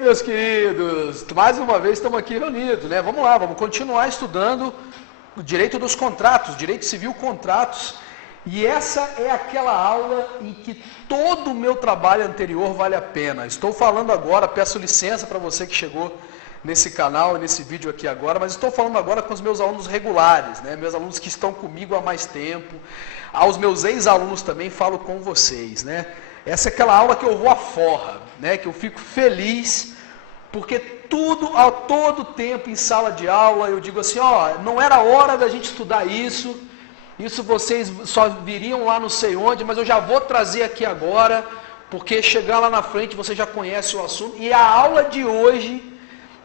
Meus queridos, mais uma vez estamos aqui reunidos, né? Vamos lá, vamos continuar estudando o direito dos contratos, direito civil contratos. E essa é aquela aula em que todo o meu trabalho anterior vale a pena. Estou falando agora, peço licença para você que chegou nesse canal, nesse vídeo aqui agora, mas estou falando agora com os meus alunos regulares, né? Meus alunos que estão comigo há mais tempo. Aos meus ex-alunos também falo com vocês, né? Essa é aquela aula que eu vou à forra, né? Que eu fico feliz, porque a todo tempo em sala de aula eu digo assim, ó, não era hora da gente estudar isso vocês só viriam lá não sei onde, mas eu já vou trazer aqui agora, porque chegar lá na frente você já conhece o assunto. E a aula de hoje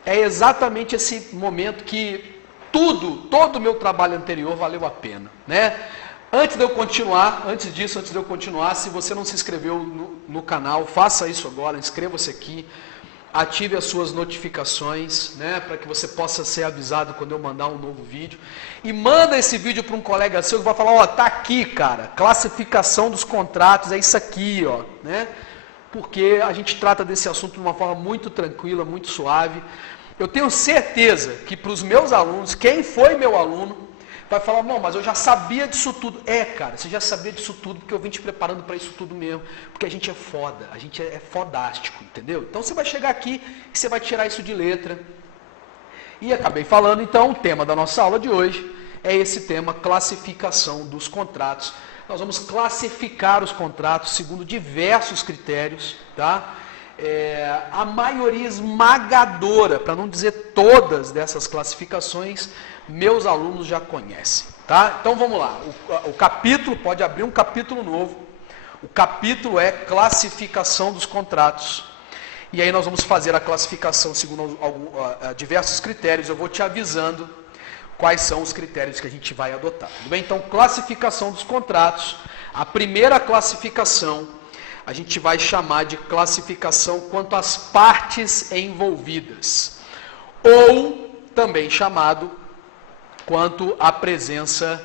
é exatamente esse momento que todo o meu trabalho anterior valeu a pena, né? Antes de eu continuar, se você não se inscreveu no canal, faça isso agora, inscreva-se aqui, ative as suas notificações, né, para que você possa ser avisado quando eu mandar um novo vídeo. E manda esse vídeo para um colega seu que vai falar, ó, tá aqui, cara, classificação dos contratos, é isso aqui, ó, né? Porque a gente trata desse assunto de uma forma muito tranquila, muito suave. Eu tenho certeza que para os meus alunos, quem foi meu aluno, vai falar, não, mas eu já sabia disso tudo. É, cara, você já sabia disso tudo, porque eu vim te preparando para isso tudo mesmo. Porque a gente é foda, a gente é fodástico, entendeu? Então você vai chegar aqui e você vai tirar isso de letra. E acabei falando, então, o tema da nossa aula de hoje é esse tema, classificação dos contratos. Nós vamos classificar os contratos segundo diversos critérios, tá? A maioria esmagadora, para não dizer todas dessas classificações, meus alunos já conhecem, tá? Então vamos lá, o capítulo, pode abrir um capítulo novo, o capítulo é classificação dos contratos, e aí nós vamos fazer a classificação segundo diversos critérios, eu vou te avisando quais são os critérios que a gente vai adotar, tudo bem? Então, classificação dos contratos, a primeira classificação, a gente vai chamar de classificação quanto às partes envolvidas, ou também chamado quanto à presença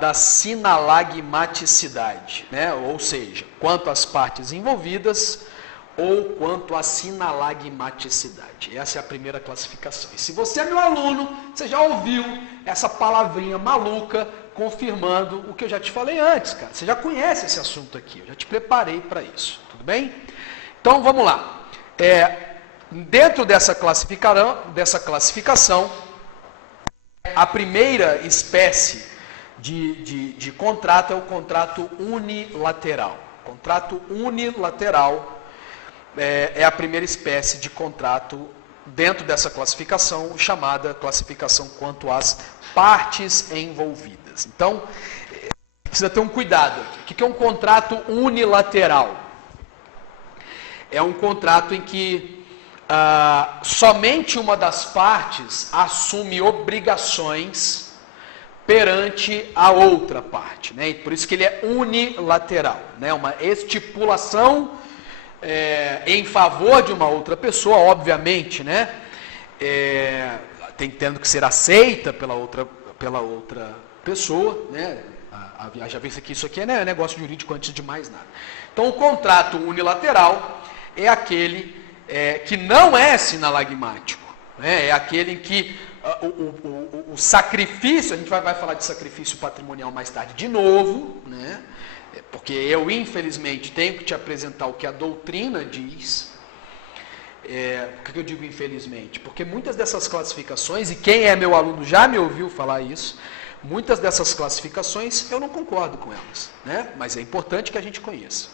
da sinalagmaticidade, né? Ou seja, quanto às partes envolvidas ou quanto à sinalagmaticidade. Essa é a primeira classificação. E se você é meu aluno, você já ouviu essa palavrinha maluca confirmando o que eu já te falei antes, cara. Você já conhece esse assunto aqui, eu já te preparei para isso, tudo bem? Então vamos lá. Dentro dessa classificação, a primeira espécie de contrato é o contrato unilateral. Contrato unilateral é a primeira espécie de contrato dentro dessa classificação, chamada classificação quanto às partes envolvidas. Então, precisa ter um cuidado aqui. O que é um contrato unilateral? É um contrato em que somente uma das partes assume obrigações perante a outra parte, né? E por isso que ele é unilateral, né? Uma estipulação em favor de uma outra pessoa, obviamente, né? Tendo que ser aceita pela outra pessoa, né? Já vê que isso aqui é negócio jurídico antes de mais nada. Então, o contrato unilateral é aquele que não é sinalagmático, né? É aquele em que o sacrifício, a gente vai falar de sacrifício patrimonial mais tarde de novo, né? Porque eu, infelizmente, tenho que te apresentar o que a doutrina diz. Por que eu digo infelizmente? Porque muitas dessas classificações, e quem é meu aluno já me ouviu falar isso, muitas dessas classificações eu não concordo com elas, né? Mas é importante que a gente conheça.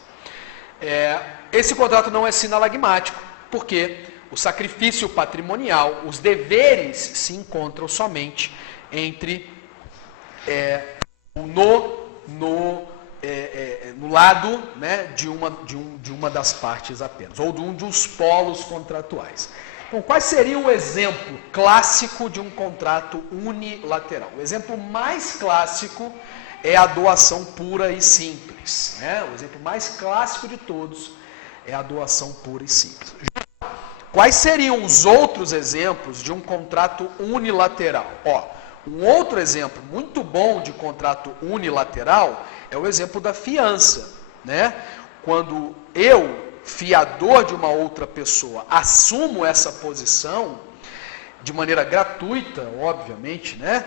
Esse contrato não é sinalagmático, porque o sacrifício patrimonial, os deveres se encontram somente entre no lado, né, de uma das partes apenas, ou de um dos polos contratuais. Então, qual seria o exemplo clássico de um contrato unilateral? O exemplo mais clássico é a doação pura e simples, né? O exemplo mais clássico de todos é a doação pura e simples. Quais seriam os outros exemplos de um contrato unilateral? Um outro exemplo muito bom de contrato unilateral é o exemplo da fiança, né? Quando eu, fiador de uma outra pessoa, assumo essa posição de maneira gratuita, obviamente, né?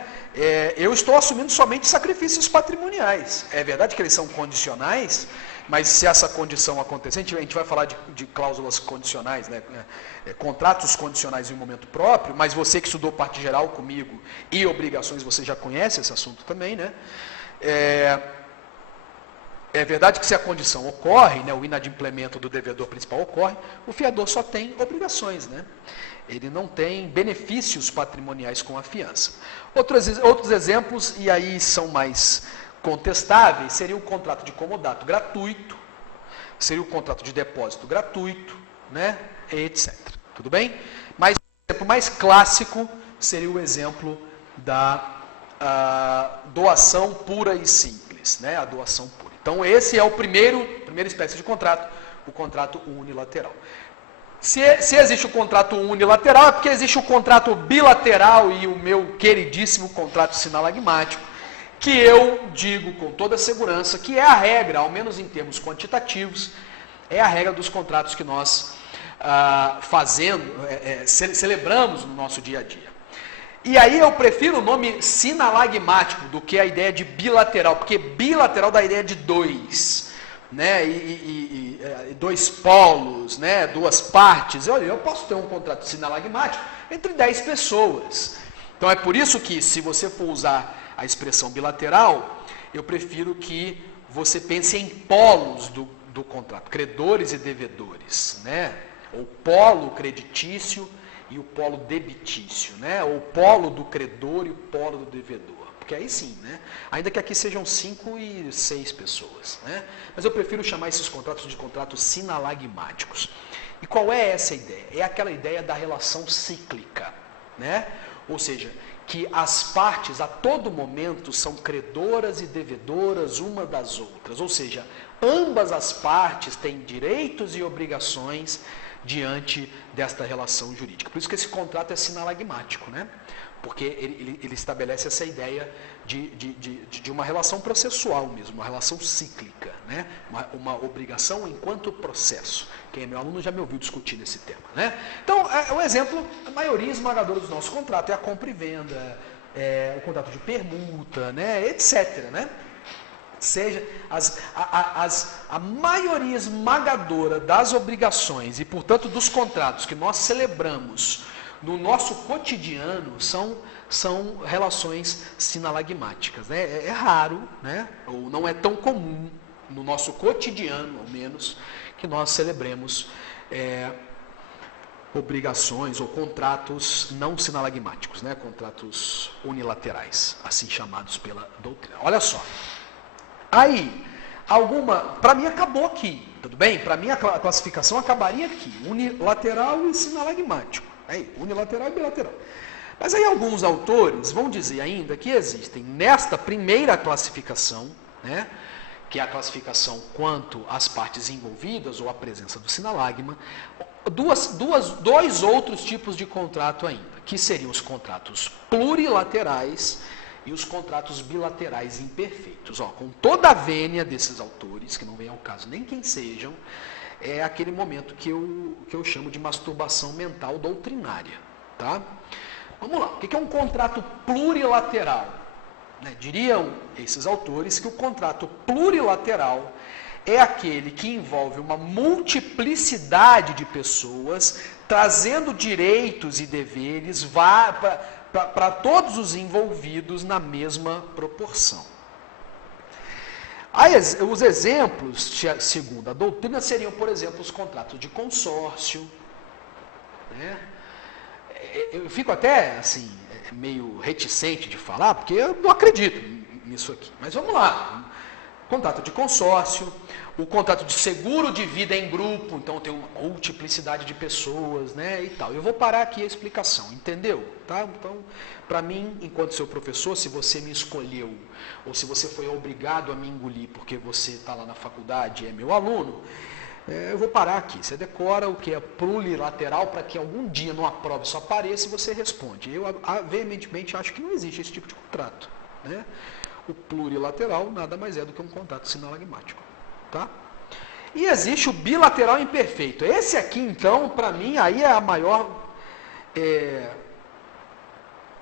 Eu estou assumindo somente sacrifícios patrimoniais. É verdade que eles são condicionais, mas se essa condição acontecer, a gente vai falar de cláusulas condicionais, né? Contratos condicionais em um momento próprio, mas você que estudou parte geral comigo e obrigações, você já conhece esse assunto também, né? É verdade que se a condição ocorre, né, o inadimplemento do devedor principal ocorre, o fiador só tem obrigações, né? Ele não tem benefícios patrimoniais com a fiança. Outros exemplos, e aí são mais contestáveis, seria o contrato de comodato gratuito, seria o contrato de depósito gratuito, né, etc. Tudo bem? Mas o exemplo mais clássico seria o exemplo da doação pura e simples, né, a doação pura. Então esse é a primeira espécie de contrato, o contrato unilateral. Se existe o contrato unilateral, é porque existe o contrato bilateral e o meu queridíssimo contrato sinalagmático, que eu digo com toda segurança que é a regra, ao menos em termos quantitativos, é a regra dos contratos que nós celebramos no nosso dia a dia. E aí eu prefiro o nome sinalagmático do que a ideia de bilateral, porque bilateral dá a ideia de dois, né? E dois polos, né? Duas partes. Olha, eu posso ter um contrato sinalagmático entre 10 pessoas. Então é por isso que, se você for usar a expressão bilateral, eu prefiro que você pense em polos do contrato, credores e devedores, né? O polo creditício e o polo debitício, né? O polo do credor e o polo do devedor. Porque aí sim, né? Ainda que aqui sejam 5 e 6 pessoas, né? Mas eu prefiro chamar esses contratos de contratos sinalagmáticos. E qual é essa ideia? É aquela ideia da relação cíclica, né? Ou seja, que as partes a todo momento são credoras e devedoras uma das outras. Ou seja, ambas as partes têm direitos e obrigações diante desta relação jurídica. Por isso que esse contrato é sinalagmático, né? Porque ele estabelece essa ideia de uma relação processual mesmo, uma relação cíclica, né? Uma obrigação enquanto processo. Quem é meu aluno já me ouviu discutir esse tema, né? Então, o exemplo, a maioria esmagadora dos nossos contratos é a compra e venda, o contrato de permuta, né? Etc., né? Seja a maioria esmagadora das obrigações e, portanto, dos contratos que nós celebramos no nosso cotidiano são relações sinalagmáticas, né? É raro, né? Ou não é tão comum no nosso cotidiano, ao menos, que nós celebremos obrigações ou contratos não sinalagmáticos, né? Contratos unilaterais, assim chamados pela doutrina. Olha só. Aí, para mim acabou aqui, tudo bem? Para mim a classificação acabaria aqui, unilateral e sinalagmático. Aí, unilateral e bilateral. Mas aí alguns autores vão dizer ainda que existem nesta primeira classificação, né, que é a classificação quanto às partes envolvidas ou à presença do sinalagma, dois outros tipos de contrato ainda, que seriam os contratos plurilaterais e os contratos bilaterais imperfeitos. Com toda a vênia desses autores, que não vem ao caso nem quem sejam, é aquele momento que eu chamo de masturbação mental doutrinária. Tá? Vamos lá, o que é um contrato plurilateral? Diriam esses autores que o contrato plurilateral é aquele que envolve uma multiplicidade de pessoas, trazendo direitos e deveres para todos os envolvidos na mesma proporção. Aí, os exemplos, segundo a doutrina, seriam, por exemplo, os contratos de consórcio, né? Eu fico até assim, meio reticente de falar, porque eu não acredito nisso aqui. Mas vamos lá. Contrato de consórcio, o contrato de seguro de vida em grupo, então tem uma multiplicidade de pessoas, né, e tal. Eu vou parar aqui a explicação, entendeu? Tá? Então, para mim, enquanto seu professor, se você me escolheu, ou se você foi obrigado a me engolir porque você está lá na faculdade e é meu aluno, Eu vou parar aqui. Você decora o que é plurilateral para que algum dia numa prova isso apareça e você responde. Eu veementemente acho que não existe esse tipo de contrato, né? O plurilateral nada mais é do que um contrato sinalagmático, tá? E existe o bilateral imperfeito. Esse aqui, então, para mim, aí é a maior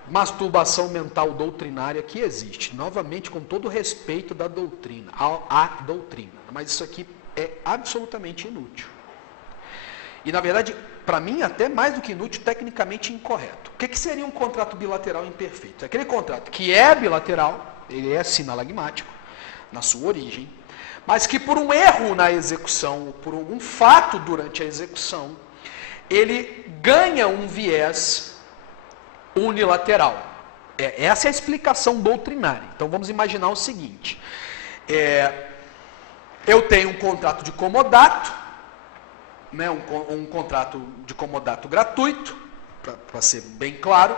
masturbação mental doutrinária que existe. Novamente, com todo o respeito da doutrina, à doutrina. Mas isso aqui é absolutamente inútil. E, na verdade, para mim, até mais do que inútil, tecnicamente incorreto. O que seria um contrato bilateral imperfeito? Aquele contrato que é bilateral, ele é sinalagmático, na sua origem, mas que por um erro na execução, ou por algum fato durante a execução, ele ganha um viés unilateral. Essa é a explicação doutrinária. Então vamos imaginar o seguinte. Eu tenho um contrato de comodato, né, um contrato de comodato gratuito, para ser bem claro,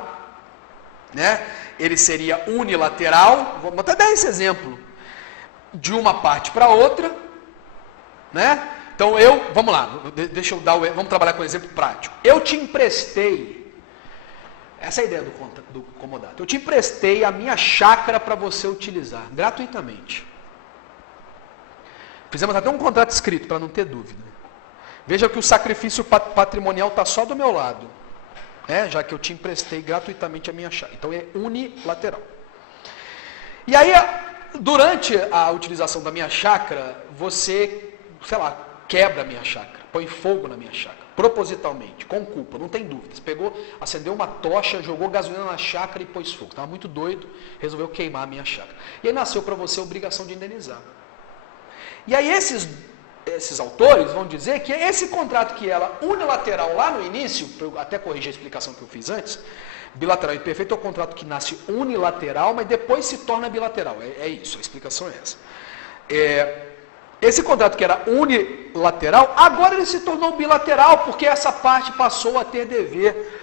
né? Ele seria unilateral, vou até dar esse exemplo, de uma parte para outra, né? Então vamos lá, vamos trabalhar com um exemplo prático. Eu te emprestei, essa é a ideia do comodato, eu te emprestei a minha chácara para você utilizar, gratuitamente. Fizemos até um contrato escrito, para não ter dúvida. Veja que o sacrifício patrimonial está só do meu lado, né? Já que eu te emprestei gratuitamente a minha chácara. Então é unilateral. E aí, durante a utilização da minha chácara, você, sei lá, quebra a minha chácara, põe fogo na minha chácara, propositalmente, com culpa, não tem dúvidas. Pegou, acendeu uma tocha, jogou gasolina na chácara e pôs fogo. Estava muito doido, resolveu queimar a minha chácara. E aí nasceu para você a obrigação de indenizar. E aí esses autores vão dizer que esse contrato que era unilateral lá no início, para eu até corrigir a explicação que eu fiz antes, bilateral imperfeito é o contrato que nasce unilateral, mas depois se torna bilateral. É isso, a explicação é essa. Esse contrato que era unilateral, agora ele se tornou bilateral, porque essa parte passou a ter dever.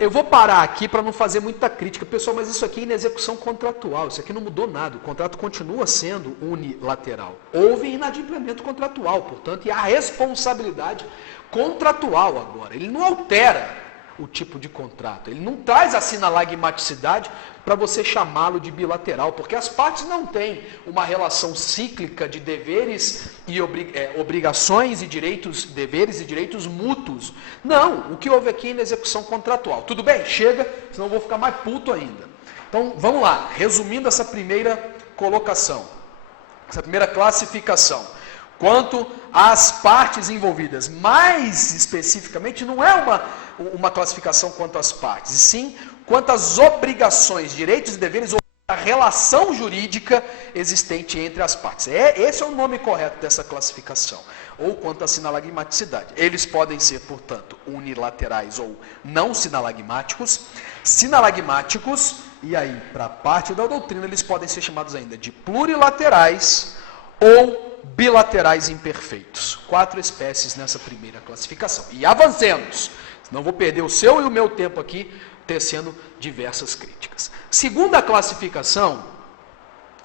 Eu vou parar aqui para não fazer muita crítica. Pessoal, mas isso aqui é inexecução contratual, isso aqui não mudou nada, o contrato continua sendo unilateral. Houve inadimplemento contratual, portanto, e a responsabilidade contratual agora. Ele não altera o tipo de contrato, ele não traz a sinalagmaticidade para você chamá-lo de bilateral, porque as partes não têm uma relação cíclica de deveres e obrigações e direitos, deveres e direitos mútuos. Não, o que houve aqui é na execução contratual. Tudo bem? Chega, senão eu vou ficar mais puto ainda. Então, vamos lá, resumindo essa primeira colocação, essa primeira classificação. Quanto às partes envolvidas, mais especificamente, não é uma classificação quanto às partes, e sim quanto às obrigações, direitos e deveres ou a relação jurídica existente entre as partes. Esse é o nome correto dessa classificação, ou quanto à sinalagmaticidade. Eles podem ser, portanto, unilaterais ou não sinalagmáticos. Sinalagmáticos, e aí, para a parte da doutrina, eles podem ser chamados ainda de plurilaterais ou bilaterais imperfeitos. 4 espécies nessa primeira classificação. E avancemos, senão vou perder o seu e o meu tempo aqui tecendo diversas críticas. Segunda classificação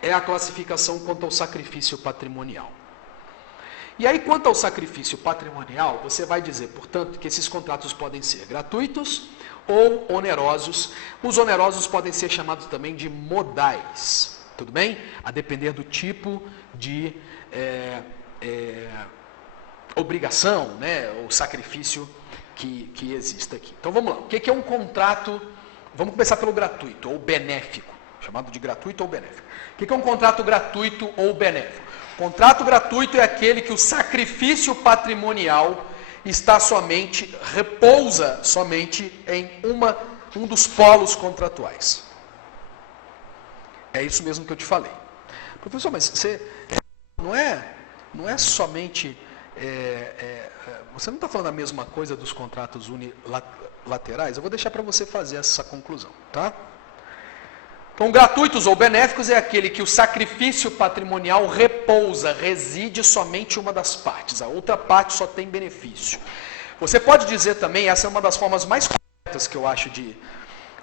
é a classificação quanto ao sacrifício patrimonial. E aí, quanto ao sacrifício patrimonial, você vai dizer, portanto, que esses contratos podem ser gratuitos ou onerosos. Os onerosos podem ser chamados também de modais. Tudo bem? A depender do tipo de obrigação, né, ou sacrifício que exista aqui. Então vamos lá. O que é um contrato? Vamos começar pelo gratuito ou benéfico, chamado de gratuito ou benéfico. O que é um contrato gratuito ou benéfico? Contrato gratuito é aquele que o sacrifício patrimonial repousa somente em um dos polos contratuais. É isso mesmo que eu te falei. Professor, mas você não é somente... você não está falando a mesma coisa dos contratos unilaterais? Eu vou deixar para você fazer essa conclusão, tá? Então, gratuitos ou benéficos é aquele que o sacrifício patrimonial reside somente uma das partes. A outra parte só tem benefício. Você pode dizer também, essa é uma das formas mais corretas que eu acho de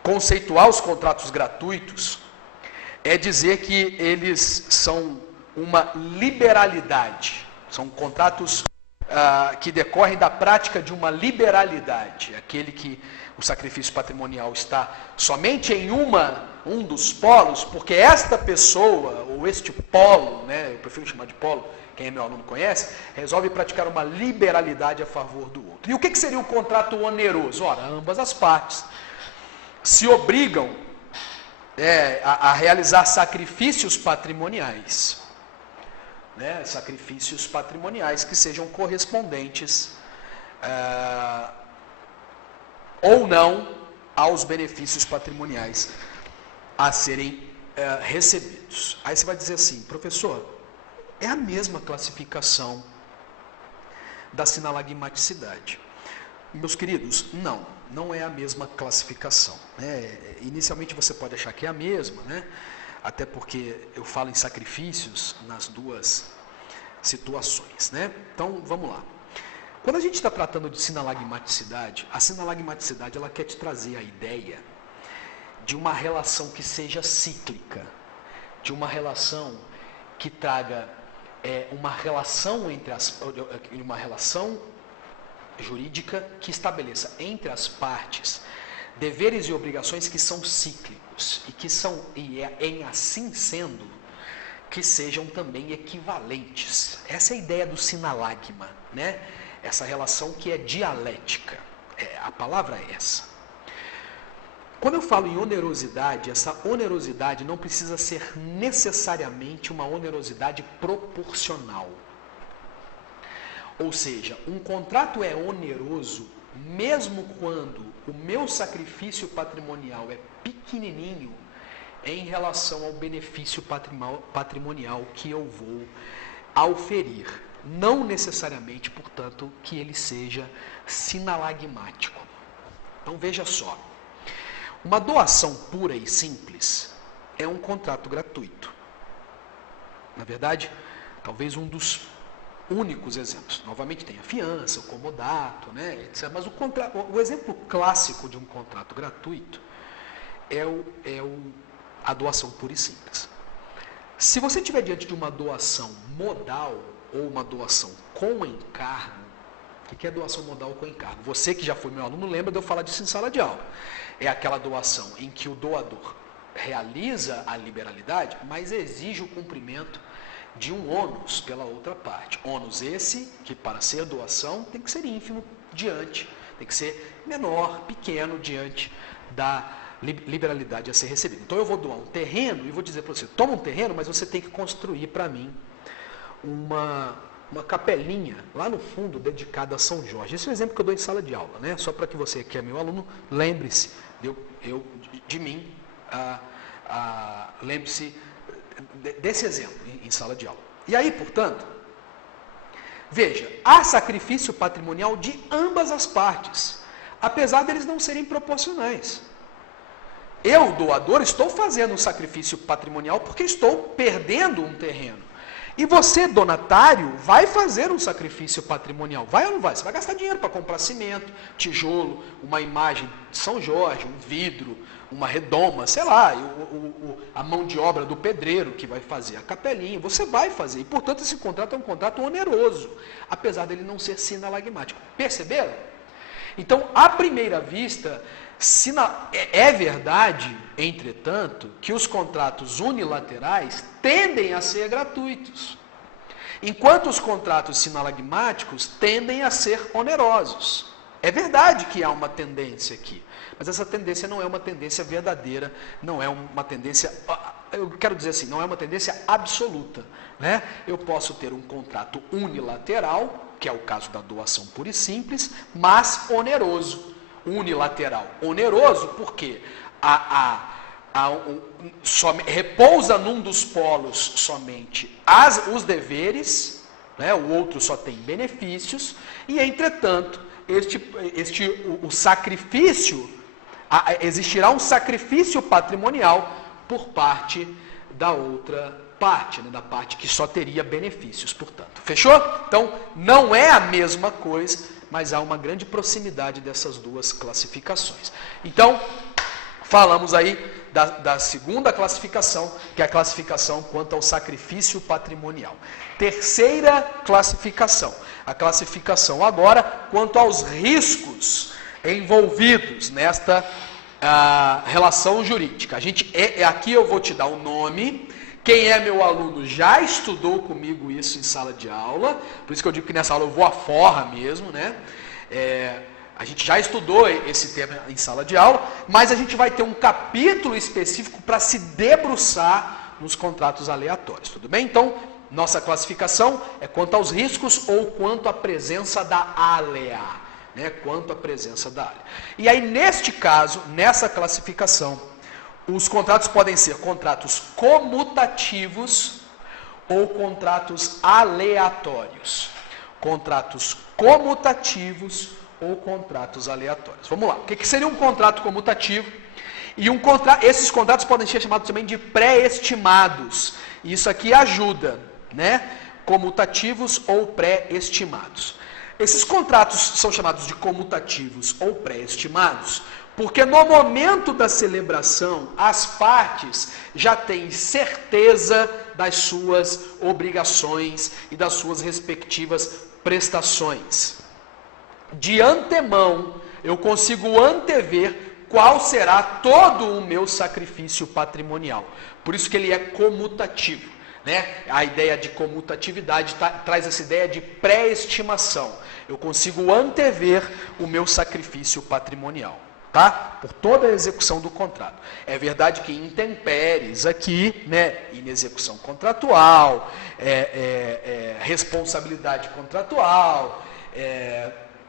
conceituar os contratos gratuitos, é dizer que eles são uma liberalidade, são contratos que decorrem da prática de uma liberalidade, aquele que o sacrifício patrimonial está somente em um dos polos, porque esta pessoa, ou este polo, né, eu prefiro chamar de polo, quem é meu aluno conhece, resolve praticar uma liberalidade a favor do outro. E o que seria um contrato oneroso? Ora, ambas as partes se obrigam a realizar sacrifícios patrimoniais. Né, sacrifícios patrimoniais que sejam correspondentes ou não aos benefícios patrimoniais a serem recebidos. Aí você vai dizer assim, professor, é a mesma classificação da sinalagmaticidade. Meus queridos, não é a mesma classificação. Né? Inicialmente você pode achar que é a mesma, né? Até porque eu falo em sacrifícios nas duas situações, né? Então, vamos lá. Quando a gente está tratando de sinalagmaticidade, a sinalagmaticidade ela quer te trazer a ideia de uma relação que seja cíclica, de uma relação que traga uma relação uma relação jurídica que estabeleça entre as partes deveres e obrigações que são cíclicos e em assim sendo, que sejam também equivalentes. Essa é a ideia do sinalagma, né? Essa relação que é dialética. A palavra é essa. Quando eu falo em onerosidade, essa onerosidade não precisa ser necessariamente uma onerosidade proporcional. Ou seja, um contrato é oneroso mesmo quando o meu sacrifício patrimonial é pequenininho em relação ao benefício patrimonial que eu vou auferir. Não necessariamente, portanto, que ele seja sinalagmático. Então veja só, uma doação pura e simples é um contrato gratuito. Na verdade, talvez um dos únicos exemplos. Novamente tem a fiança, o comodato, né, etc. Mas o exemplo clássico de um contrato gratuito é a doação pura e simples. Se você estiver diante de uma doação modal ou uma doação com encargo, o que é doação modal com encargo? Você que já foi meu aluno lembra de eu falar disso em sala de aula. É aquela doação em que o doador realiza a liberalidade, mas exige o cumprimento de um ônus pela outra parte. Ônus esse que, para ser doação, tem que ser ínfimo tem que ser menor, pequeno diante da liberalidade a ser recebida. Então eu vou doar um terreno e vou dizer para você, toma um terreno, mas você tem que construir para mim uma capelinha lá no fundo dedicada a São Jorge. Esse é o exemplo que eu dou em sala de aula, né? Só para que você que é meu aluno, lembre-se de mim, lembre-se desse exemplo em sala de aula. E aí, portanto, veja, há sacrifício patrimonial de ambas as partes, apesar deles não serem proporcionais. Eu, doador, estou fazendo um sacrifício patrimonial porque estou perdendo um terreno. E você, donatário, vai fazer um sacrifício patrimonial. Vai ou não vai? Você vai gastar dinheiro para comprar cimento, tijolo, uma imagem de São Jorge, um vidro, uma redoma, sei lá, a mão de obra do pedreiro que vai fazer a capelinha. Você vai fazer. E, portanto, esse contrato é um contrato oneroso, apesar dele não ser sinalagmático. Perceberam? Então, à primeira vista, é verdade, entretanto, que os contratos unilaterais tendem a ser gratuitos, enquanto os contratos sinalagmáticos tendem a ser onerosos. É verdade que há uma tendência aqui, mas essa tendência não é uma tendência verdadeira, não é uma tendência, eu quero dizer assim, não é uma tendência absoluta, né? Eu posso ter um contrato unilateral, que é o caso da doação pura e simples, mas oneroso. Unilateral oneroso porque repousa num dos polos somente os deveres, né, o outro só tem benefícios, e entretanto o sacrifício, existirá um sacrifício patrimonial por parte da outra parte, né, da parte que só teria benefícios, portanto. Fechou? Então, não é a mesma coisa, mas há uma grande proximidade dessas duas classificações. Então, falamos aí da segunda classificação, que é a classificação quanto ao sacrifício patrimonial. Terceira classificação, a classificação agora quanto aos riscos envolvidos nesta relação jurídica. Aqui eu vou te dar o nome. Quem é meu aluno já estudou comigo isso em sala de aula, por isso que eu digo que nessa aula eu vou à forra mesmo, né? A gente já estudou esse tema em sala de aula, mas a gente vai ter um capítulo específico para se debruçar nos contratos aleatórios, tudo bem? Então, nossa classificação é quanto aos riscos ou quanto à presença da alea, né? Quanto à presença da alea. E aí, neste caso, nessa classificação, os contratos podem ser contratos comutativos ou contratos aleatórios. Contratos comutativos ou contratos aleatórios. Vamos lá. O que seria um contrato comutativo? E esses contratos podem ser chamados também de pré-estimados. Isso aqui ajuda, né? Comutativos ou pré-estimados. Esses contratos são chamados de comutativos ou pré-estimados porque no momento da celebração, as partes já têm certeza das suas obrigações e das suas respectivas prestações. De antemão, eu consigo antever qual será todo o meu sacrifício patrimonial. Por isso que ele é comutativo, né? A ideia de comutatividade traz essa ideia de pré-estimação. Eu consigo antever o meu sacrifício patrimonial. Tá? Por toda a execução do contrato. É verdade que intempéries aqui, né, inexecução contratual, responsabilidade contratual,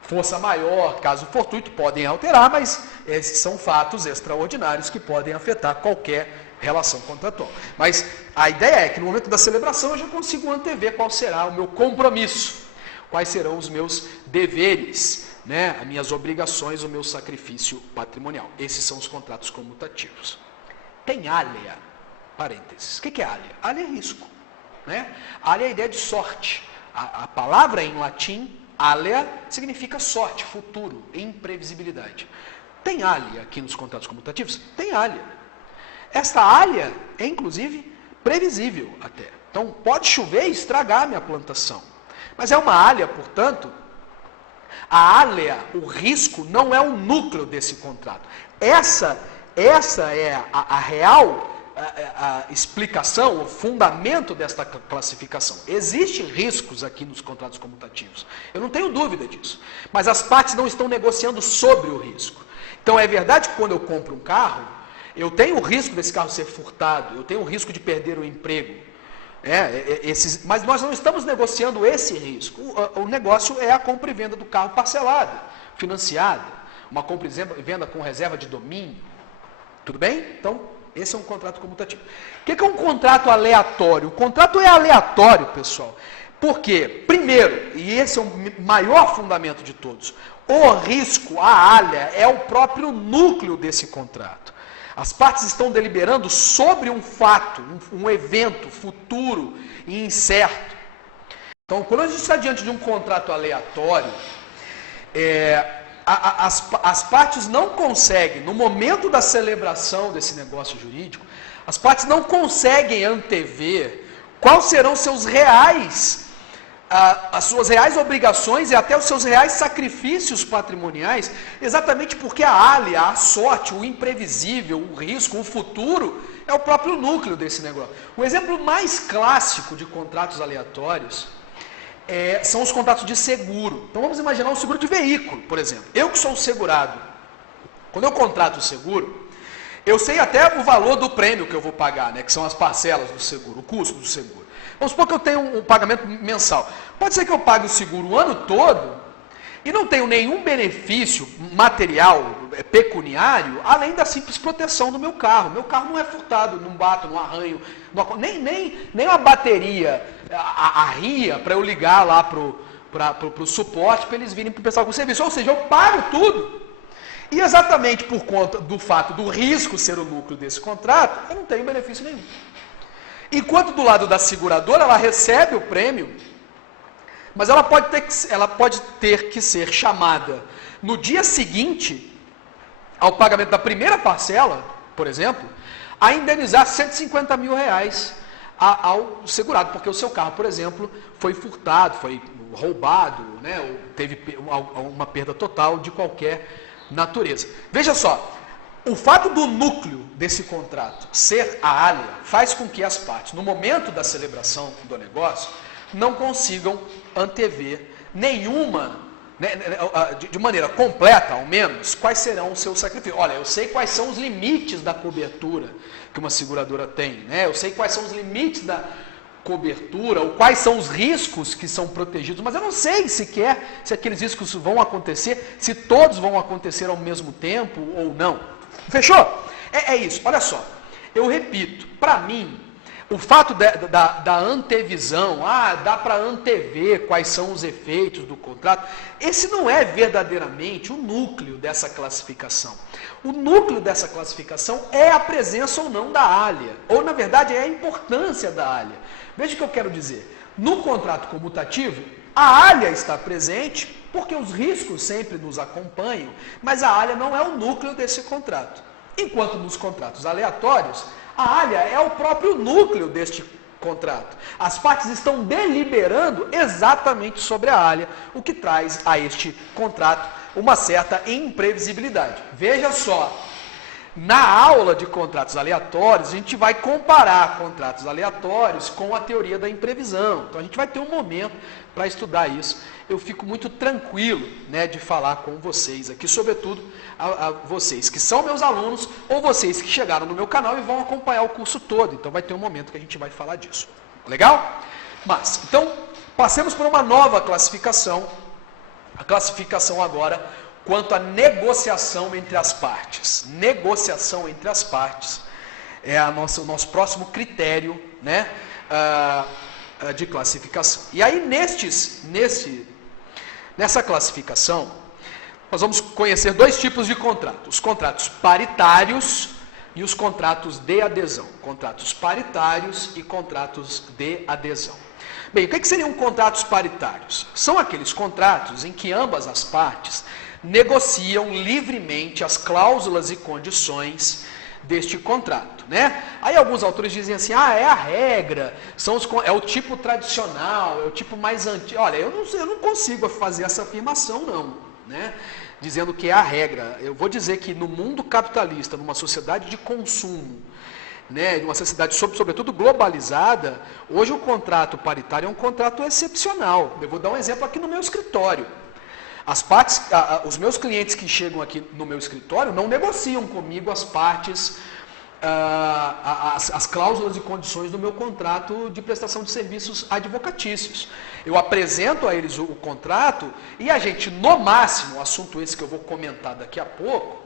força maior, caso fortuito, podem alterar, mas esses são fatos extraordinários que podem afetar qualquer relação contratual. Mas a ideia é que no momento da celebração eu já consigo antever qual será o meu compromisso, quais serão os meus deveres, né, as minhas obrigações, o meu sacrifício patrimonial. Esses são os contratos comutativos. Tem alea, parênteses. O que é alea? Alea é risco. Né? Alea é a ideia de sorte. A palavra em latim, alea, significa sorte, futuro, imprevisibilidade. Tem alea aqui nos contratos comutativos? Tem alea. Esta alea é, inclusive, previsível até. Então, pode chover e estragar a minha plantação. Mas é uma alea, portanto. A alea, o risco, não é o núcleo desse contrato. Essa é a real explicação, o fundamento desta classificação. Existem riscos aqui nos contratos comutativos. Eu não tenho dúvida disso. Mas as partes não estão negociando sobre o risco. Então é verdade que quando eu compro um carro, eu tenho o risco desse carro ser furtado, eu tenho o risco de perder o emprego. Mas nós não estamos negociando esse risco. O negócio é a compra e venda do carro parcelada, financiada, uma compra e venda com reserva de domínio. Tudo bem? Então, esse é um contrato comutativo. O que é um contrato aleatório? O contrato é aleatório, pessoal. Por quê? Primeiro, e esse é o maior fundamento de todos, o risco, a alea, é o próprio núcleo desse contrato. As partes estão deliberando sobre um fato, um evento futuro e incerto. Então, quando a gente está diante de um contrato aleatório, as partes não conseguem, no momento da celebração desse negócio jurídico, as partes não conseguem antever quais serão seus reais as suas reais obrigações e até os seus reais sacrifícios patrimoniais, exatamente porque a alea, a sorte, o imprevisível, o risco, o futuro, é o próprio núcleo desse negócio. O exemplo mais clássico de contratos aleatórios são os contratos de seguro. Então vamos imaginar um seguro de veículo, por exemplo. Eu que sou segurado, quando eu contrato o seguro, eu sei até o valor do prêmio que eu vou pagar, né, que são as parcelas do seguro, o custo do seguro. Vamos supor que eu tenho um pagamento mensal. Pode ser que eu pague o seguro o ano todo e não tenho nenhum benefício material, pecuniário, além da simples proteção do meu carro. Meu carro não é furtado, não bato, não arranho, nem uma bateria arria para eu ligar lá para o suporte, para eles virem para o pessoal com serviço. Ou seja, eu pago tudo. E exatamente por conta do fato do risco ser o núcleo desse contrato, eu não tenho benefício nenhum. Enquanto do lado da seguradora, ela recebe o prêmio, mas ela pode ter que ser chamada no dia seguinte ao pagamento da primeira parcela, por exemplo, a indenizar R$150 mil ao segurado, porque o seu carro, por exemplo, foi furtado, foi roubado, né, ou teve uma perda total de qualquer natureza. Veja só, o fato do núcleo desse contrato ser a alha faz com que as partes, no momento da celebração do negócio, não consigam antever nenhuma, né, de maneira completa, ao menos, quais serão os seus sacrifícios. Olha, eu sei quais são os limites da cobertura que uma seguradora tem, né? Eu sei quais são os limites da cobertura, ou quais são os riscos que são protegidos, mas eu não sei sequer se aqueles riscos vão acontecer, se todos vão acontecer ao mesmo tempo ou não. Fechou? É isso, olha só, eu repito, para mim, o fato da antevisão, dá para antever quais são os efeitos do contrato, esse não é verdadeiramente o núcleo dessa classificação. O núcleo dessa classificação é a presença ou não da alha, ou na verdade é a importância da alha. Veja o que eu quero dizer, no contrato comutativo, a alha está presente porque os riscos sempre nos acompanham, mas a alha não é o núcleo desse contrato. Enquanto nos contratos aleatórios, a alha é o próprio núcleo deste contrato. As partes estão deliberando exatamente sobre a alha, o que traz a este contrato uma certa imprevisibilidade. Veja só, na aula de contratos aleatórios, a gente vai comparar contratos aleatórios com a teoria da imprevisão. Então a gente vai ter um momento para estudar isso. Eu fico muito tranquilo, né, de falar com vocês aqui, sobretudo a vocês que são meus alunos ou vocês que chegaram no meu canal e vão acompanhar o curso todo. Então vai ter um momento que a gente vai falar disso. Legal? Mas, então, passemos por uma nova classificação. A classificação agora quanto à negociação entre as partes. Negociação entre as partes é o nosso próximo critério, né, de classificação. E aí, nessa classificação, nós vamos conhecer dois tipos de contratos. Os contratos paritários e os contratos de adesão. Contratos paritários e contratos de adesão. Bem, o que seriam contratos paritários? São aqueles contratos em que ambas as partes negociam livremente as cláusulas e condições deste contrato, né? Aí alguns autores dizem assim, é a regra, é o tipo tradicional, é o tipo mais antigo. Olha, eu não consigo fazer essa afirmação não, né? Dizendo que é a regra. Eu vou dizer que no mundo capitalista, numa sociedade de consumo, né, uma sociedade sobretudo globalizada, hoje o contrato paritário é um contrato excepcional. Eu vou dar um exemplo aqui no meu escritório. As partes, os meus clientes que chegam aqui no meu escritório não negociam comigo as partes, as cláusulas e condições do meu contrato de prestação de serviços advocatícios. Eu apresento a eles o contrato e a gente, no máximo, assunto esse que eu vou comentar daqui a pouco,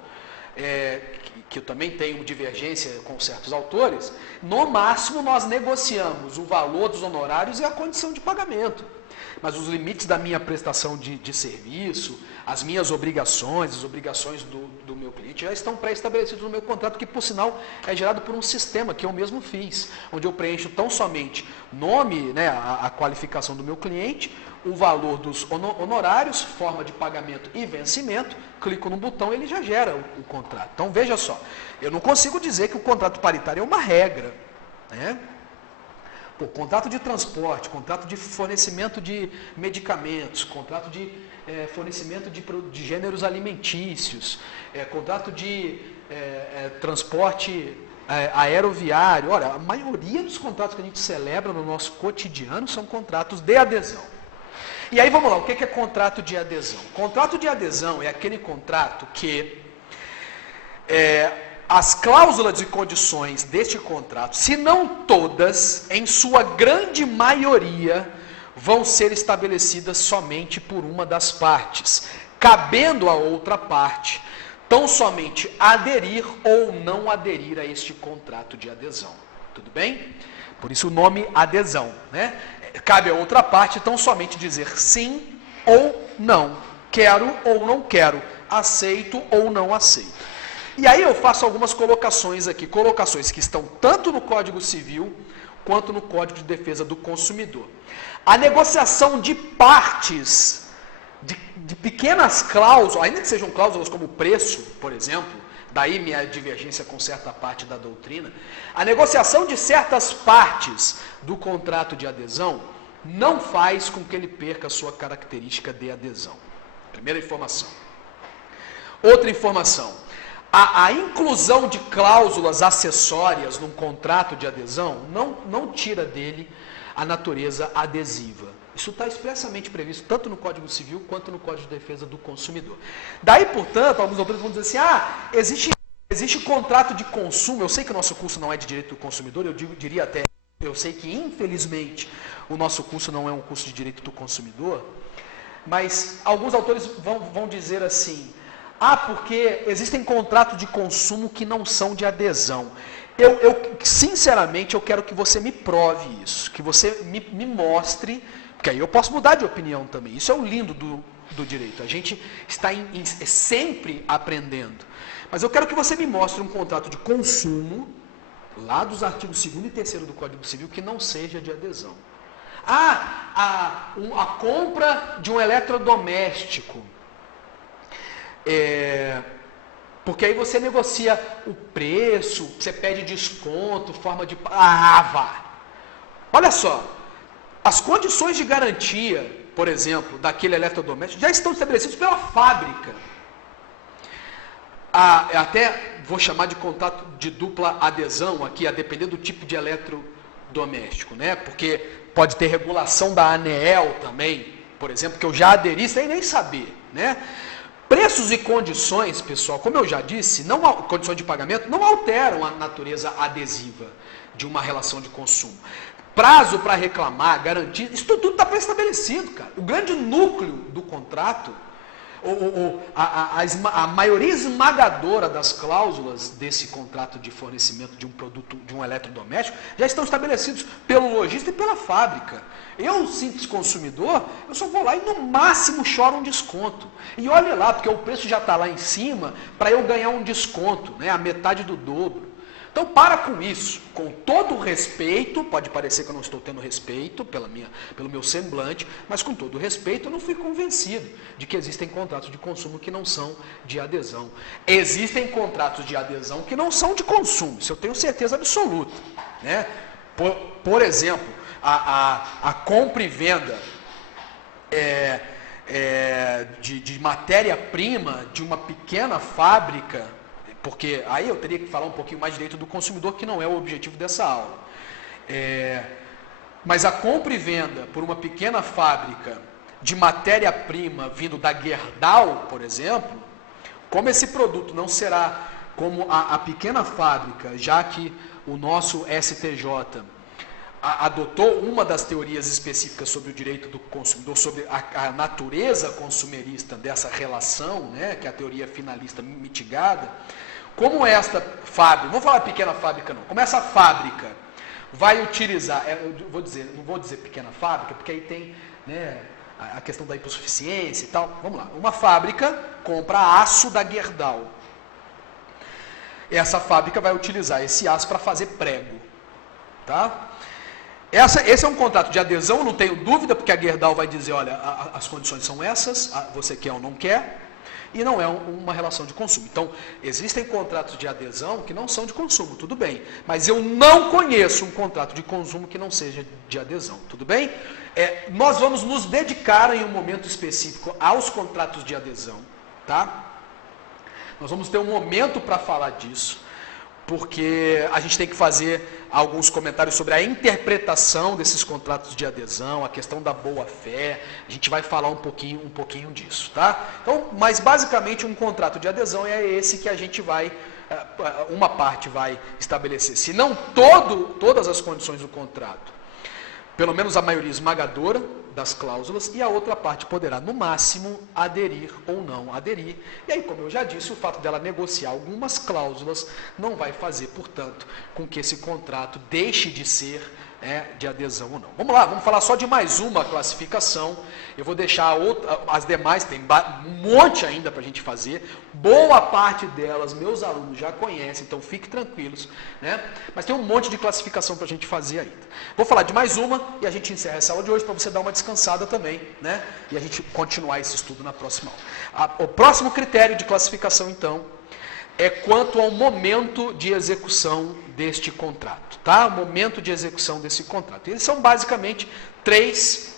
que eu também tenho divergência com certos autores, no máximo nós negociamos o valor dos honorários e a condição de pagamento. Mas os limites da minha prestação de serviço, as minhas obrigações, as obrigações do meu cliente já estão pré-estabelecidos no meu contrato, que por sinal é gerado por um sistema que eu mesmo fiz, onde eu preencho tão somente nome, né, a qualificação do meu cliente, o valor dos honorários, forma de pagamento e vencimento, clico no botão e ele já gera o contrato. Então veja só, eu não consigo dizer que o contrato paritário é uma regra, né? Contrato de transporte, contrato de fornecimento de medicamentos, contrato de fornecimento de gêneros alimentícios, contrato de transporte aeroviário. Olha, a maioria dos contratos que a gente celebra no nosso cotidiano são contratos de adesão. E aí vamos lá, o que é contrato de adesão? Contrato de adesão é aquele contrato que as cláusulas e condições deste contrato, se não todas, em sua grande maioria, vão ser estabelecidas somente por uma das partes, cabendo a outra parte tão somente aderir ou não aderir a este contrato de adesão. Tudo bem? Por isso o nome adesão, né? Cabe a outra parte tão somente dizer sim ou não, quero ou não quero, aceito ou não aceito. E aí eu faço algumas colocações aqui, colocações que estão tanto no Código Civil quanto no Código de Defesa do Consumidor. A negociação de partes, de pequenas cláusulas, ainda que sejam cláusulas como preço, por exemplo, daí minha divergência com certa parte da doutrina, a negociação de certas partes do contrato de adesão não faz com que ele perca a sua característica de adesão. Primeira informação. Outra informação. A inclusão de cláusulas acessórias num contrato de adesão não tira dele a natureza adesiva. Isso está expressamente previsto tanto no Código Civil quanto no Código de Defesa do Consumidor. Daí, portanto, alguns autores vão dizer assim, existe contrato de consumo. Eu sei que o nosso curso não é de direito do consumidor, diria até, eu sei que infelizmente o nosso curso não é um curso de direito do consumidor, mas alguns autores vão dizer assim, porque existem contratos de consumo que não são de adesão. Sinceramente, eu quero que você me prove isso, que você me mostre, porque aí eu posso mudar de opinião também. Isso é o lindo do direito. A gente está sempre aprendendo. Mas eu quero que você me mostre um contrato de consumo, lá dos artigos 2º e 3º do Código Civil, que não seja de adesão. A compra de um eletrodoméstico. Porque aí você negocia o preço, você pede desconto, forma de... vá! Olha só, as condições de garantia, por exemplo, daquele eletrodoméstico, já estão estabelecidas pela fábrica. Até vou chamar de contrato de dupla adesão aqui, a depender do tipo de eletrodoméstico, né? Porque pode ter regulação da ANEEL também, por exemplo, que eu já aderi sem nem saber, né? Preços e condições, pessoal, como eu já disse, condições de pagamento não alteram a natureza adesiva de uma relação de consumo. Prazo para reclamar, garantia, isso tudo está pré-estabelecido, cara. O grande núcleo do contrato, a maioria esmagadora das cláusulas desse contrato de fornecimento de um produto, de um eletrodoméstico, já estão estabelecidos pelo lojista e pela fábrica. Eu, simples consumidor, eu só vou lá e no máximo choro um desconto. E olhe lá, porque o preço já está lá em cima, para eu ganhar um desconto, né, a metade do dobro. Então para com isso, com todo o respeito, pode parecer que eu não estou tendo respeito pelo meu semblante, mas com todo o respeito eu não fui convencido de que existem contratos de consumo que não são de adesão. Existem contratos de adesão que não são de consumo, isso eu tenho certeza absoluta, né? Por exemplo, a compra e venda de matéria-prima de uma pequena fábrica, porque aí eu teria que falar um pouquinho mais de direito do consumidor, que não é o objetivo dessa aula. Mas a compra e venda por uma pequena fábrica de matéria-prima vindo da Gerdau, por exemplo, como esse produto não será como a pequena fábrica, já que o nosso STJ adotou uma das teorias específicas sobre o direito do consumidor, sobre a natureza consumerista dessa relação, né, que é a teoria finalista mitigada, como esta fábrica, não vou falar pequena fábrica não, como essa fábrica vai utilizar, não vou dizer pequena fábrica, porque aí tem, né, a questão da hipossuficiência e tal, vamos lá, uma fábrica compra aço da Gerdau, essa fábrica vai utilizar esse aço para fazer prego, tá? Esse é um contrato de adesão, não tenho dúvida, porque a Gerdau vai dizer, olha, as condições são essas, você quer ou não quer, e não é uma relação de consumo. Então, existem contratos de adesão que não são de consumo, tudo bem, mas eu não conheço um contrato de consumo que não seja de adesão, tudo bem? Nós vamos nos dedicar em um momento específico aos contratos de adesão, tá? Nós vamos ter um momento para falar disso, porque a gente tem que fazer alguns comentários sobre a interpretação desses contratos de adesão, a questão da boa-fé, a gente vai falar um pouquinho disso, tá? Então, mas basicamente um contrato de adesão é esse que a gente uma parte vai estabelecer, se não todas as condições do contrato, pelo menos a maioria esmagadora das cláusulas, e a outra parte poderá, no máximo, aderir ou não aderir. E aí, como eu já disse, o fato dela negociar algumas cláusulas não vai fazer, portanto, com que esse contrato deixe de ser de adesão ou não. Vamos lá, vamos falar só de mais uma classificação. Eu vou deixar as demais, tem um monte ainda para a gente fazer. Boa parte delas, meus alunos já conhecem, então fiquem tranquilos, né? Mas tem um monte de classificação para a gente fazer ainda. Vou falar de mais uma e a gente encerra essa aula de hoje para você dar uma descansada também, né? E a gente continuar esse estudo na próxima aula. O próximo critério de classificação, então, é quanto ao momento de execução deste contrato, tá? O momento de execução desse contrato. Eles são basicamente 3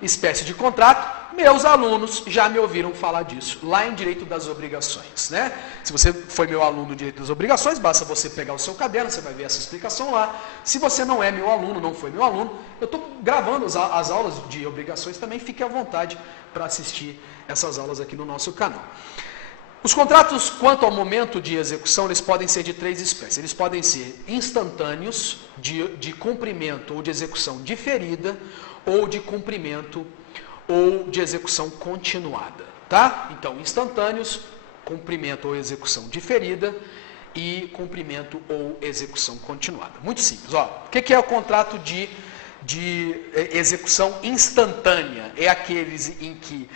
espécies de contrato. Meus alunos já me ouviram falar disso lá em Direito das Obrigações, né? Se você foi meu aluno de Direito das Obrigações, basta você pegar o seu caderno, você vai ver essa explicação lá. Se você não é meu aluno, não foi meu aluno, eu estou gravando as aulas de obrigações também, fique à vontade para assistir essas aulas aqui no nosso canal. Os contratos, quanto ao momento de execução, eles podem ser de 3 espécies. Eles podem ser instantâneos, de cumprimento ou de execução diferida, ou de cumprimento ou de execução continuada, tá? Então, instantâneos, cumprimento ou execução diferida e cumprimento ou execução continuada. Muito simples, ó. O que é o contrato de execução instantânea? É aqueles em que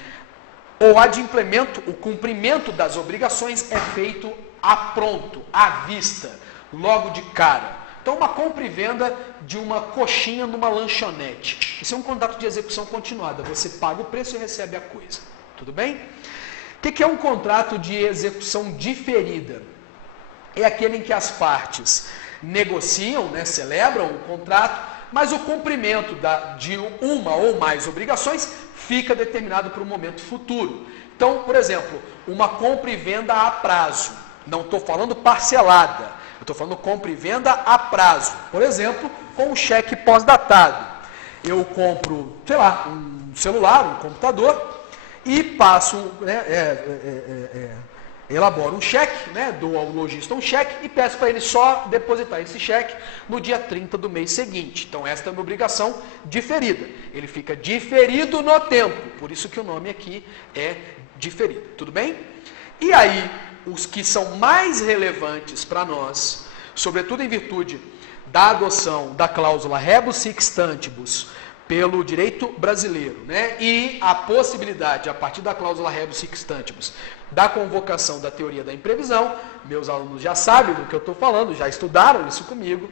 o adimplemento, o cumprimento das obrigações é feito a pronto, à vista, logo de cara. Então, uma compra e venda de uma coxinha numa lanchonete. Isso é um contrato de execução continuada. Você paga o preço e recebe a coisa. Tudo bem? O que é um contrato de execução diferida? É aquele em que as partes negociam, né, celebram o contrato, mas o cumprimento de uma ou mais obrigações fica determinado para um momento futuro. Então, por exemplo, uma compra e venda a prazo. Não estou falando parcelada. Eu estou falando compra e venda a prazo. Por exemplo, com um cheque pós-datado. Eu compro, sei lá, um celular, um computador e passo, né, elaboro um cheque, né, dou ao lojista um cheque e peço para ele só depositar esse cheque no dia 30 do mês seguinte. Então, esta é uma obrigação diferida. Ele fica diferido no tempo. Por isso que o nome aqui é diferido. Tudo bem? E aí, os que são mais relevantes para nós, sobretudo em virtude da adoção da cláusula rebus sic stantibus pelo direito brasileiro, né? E a possibilidade, a partir da cláusula rebus sic stantibus, da convocação da teoria da imprevisão, meus alunos já sabem do que eu estou falando, já estudaram isso comigo,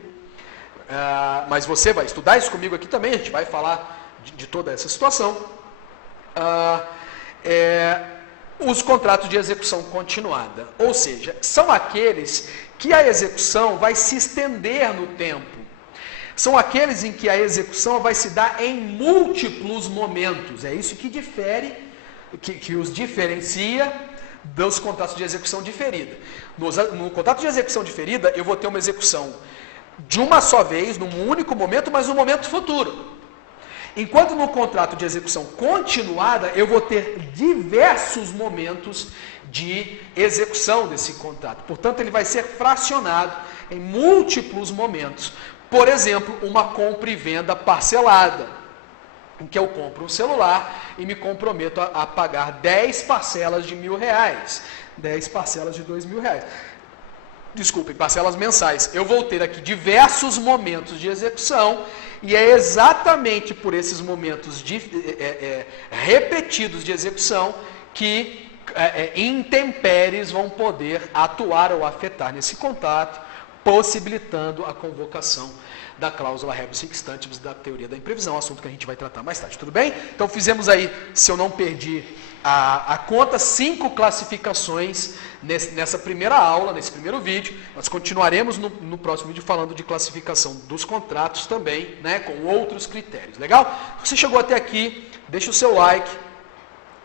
mas você vai estudar isso comigo aqui também, a gente vai falar de toda essa situação. Os contratos de execução continuada, ou seja, são aqueles que a execução vai se estender no tempo. São aqueles em que a execução vai se dar em múltiplos momentos. É isso que difere, que os diferencia dos contratos de execução diferida. No contrato de execução diferida, eu vou ter uma execução de uma só vez, num único momento, mas no momento futuro. Enquanto no contrato de execução continuada, eu vou ter diversos momentos de execução desse contrato. Portanto, ele vai ser fracionado em múltiplos momentos. Por exemplo, uma compra e venda parcelada, em que eu compro um celular e me comprometo a pagar 10 parcelas de R$1.000, 10 parcelas de R$2.000. Desculpem, parcelas mensais. Eu vou ter aqui diversos momentos de execução e é exatamente por esses momentos repetidos de execução que intempéries vão poder atuar ou afetar nesse contrato, possibilitando a convocação da cláusula rebus sic stantibus da teoria da imprevisão, assunto que a gente vai tratar mais tarde, tudo bem? Então fizemos aí, se eu não perdi a conta, 5 classificações nessa primeira aula, nesse primeiro vídeo. Nós continuaremos no próximo vídeo falando de classificação dos contratos também, né, com outros critérios, legal? Se você chegou até aqui, deixa o seu like.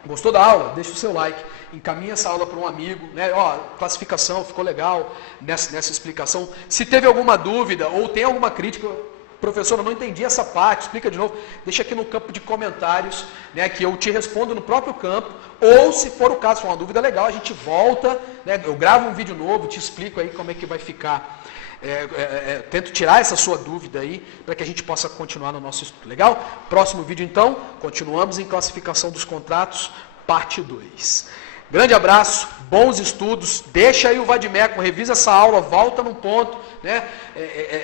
Gostou da aula? Deixa o seu like, encaminha essa aula para um amigo, né? Ó, classificação, ficou legal nessa explicação. Se teve alguma dúvida ou tem alguma crítica, professor, eu não entendi essa parte, explica de novo, deixa aqui no campo de comentários, né, que eu te respondo no próprio campo, ou se for o caso, for uma dúvida legal, a gente volta, né, eu gravo um vídeo novo, te explico aí como é que vai ficar. Tento tirar essa sua dúvida aí, para que a gente possa continuar no nosso estudo, legal? Próximo vídeo então, continuamos em classificação dos contratos, parte 2. Grande abraço, bons estudos, deixa aí o vadimeco, revisa essa aula, volta num ponto, né?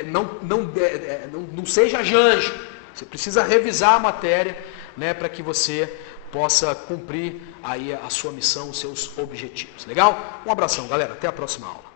Não seja janjo, você precisa revisar a matéria, né, para que você possa cumprir aí a sua missão, os seus objetivos, legal? Um abração, galera, até a próxima aula.